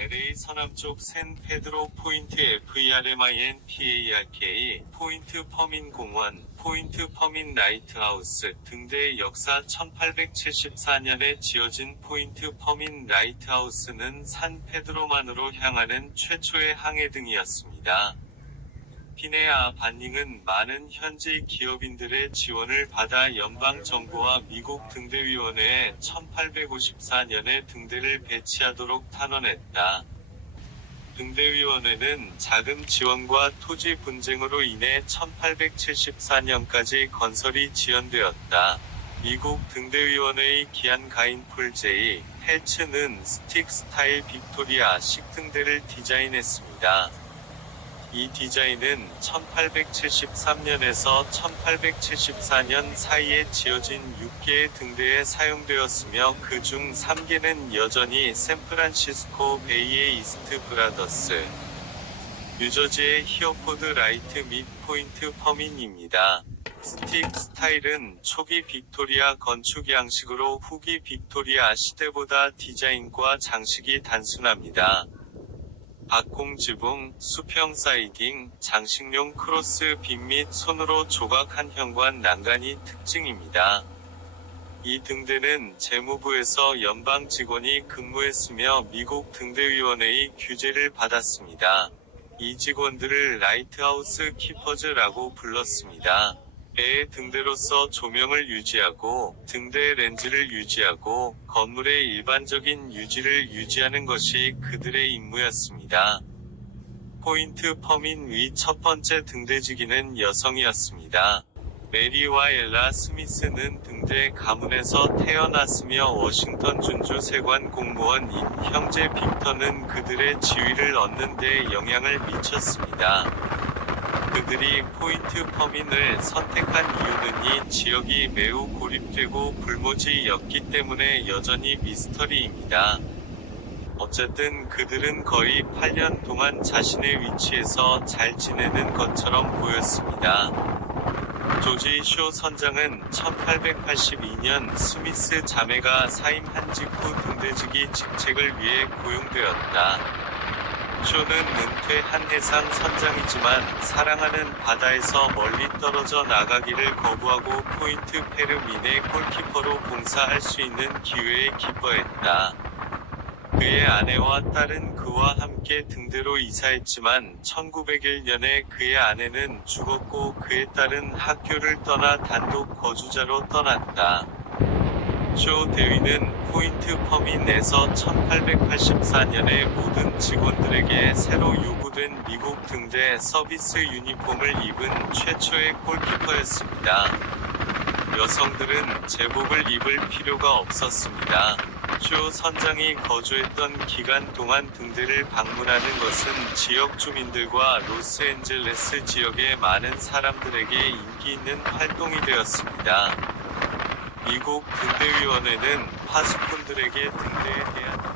LA 서남쪽 샌 페드로 포인트 FERMIN PARK, 포인트 퍼민 공원, 포인트 퍼민 라이트하우스 등대의 역사 1874년에 지어진 포인트 퍼민 라이트하우스는 산 페드로만으로 향하는 최초의 항해등이었습니다. 피네아 반닝은 많은 현지 기업인들의 지원을 받아 연방 정부와 미국 등대위원회에 1854년에 등대를 배치하도록 탄원했다. 등대위원회는 자금 지원과 토지 분쟁으로 인해 1874년까지 건설이 지연되었다. 미국 등대위원회의 기한 가인 풀 제이 헬츠는 스틱 스타일 빅토리아 식 등대를 디자인했습니다. 이 디자인은 1873년에서 1874년 사이에 지어진 6개의 등대에 사용되었으며 그 중 3개는 여전히 샌프란시스코 베이의 이스트 브라더스, 뉴저지의 히어포드 라이트 및 포인트 퍼민입니다. 스틱 스타일은 초기 빅토리아 건축 양식으로 후기 빅토리아 시대보다 디자인과 장식이 단순합니다. 박공 지붕, 수평 사이딩, 장식용 크로스 빔 및 손으로 조각한 현관 난간이 특징입니다. 이 등대는 재무부에서 연방 직원이 근무했으며 미국 등대위원회의 규제를 받았습니다. 이 직원들을 라이트하우스 키퍼즈라고 불렀습니다. 배의 등대로서 조명을 유지하고 등대 렌즈를 유지하고 건물의 일반적인 유지를 유지하는 것이 그들의 임무였습니다. 포인트 퍼민 위첫 번째 등대지기는 여성이었습니다. 메리와 엘라 스미스는 등대 가문에서 태어났으며 워싱턴 준주 세관 공무원인 형제 빅터는 그들의 지위를 얻는 데 영향을 미쳤습니다. 그들이 포인트 퍼민을 선택한 이유는 이 지역이 매우 고립되고 불모지였기 때문에 여전히 미스터리입니다. 어쨌든 그들은 거의 8년 동안 자신의 위치에서 잘 지내는 것처럼 보였습니다. 조지 쇼 선장은 1882년 스미스 자매가 사임한 직후 등대지기 직책을 위해 고용되었다. 쇼는 은퇴한 해상 선장이지만 사랑하는 바다에서 멀리 떨어져 나가기를 거부하고 포인트 페르민의 골키퍼로 봉사할 수 있는 기회에 기뻐했다. 그의 아내와 딸은 그와 함께 등대로 이사했지만 1901년에 그의 아내는 죽었고 그의 딸은 학교를 떠나 단독 거주자로 떠났다. 쇼 대위는 포인트 퍼민에서 1884년에 모든 직원들에게 새로 요구된 미국 등대 서비스 유니폼을 입은 최초의 골키퍼였습니다. 여성들은 제복을 입을 필요가 없었습니다. 쇼 선장이 거주했던 기간 동안 등대를 방문하는 것은 지역 주민들과 로스앤젤레스 지역의 많은 사람들에게 인기 있는 활동이 되었습니다. 미국 등대위원회는 파수꾼들에게 등대에 대한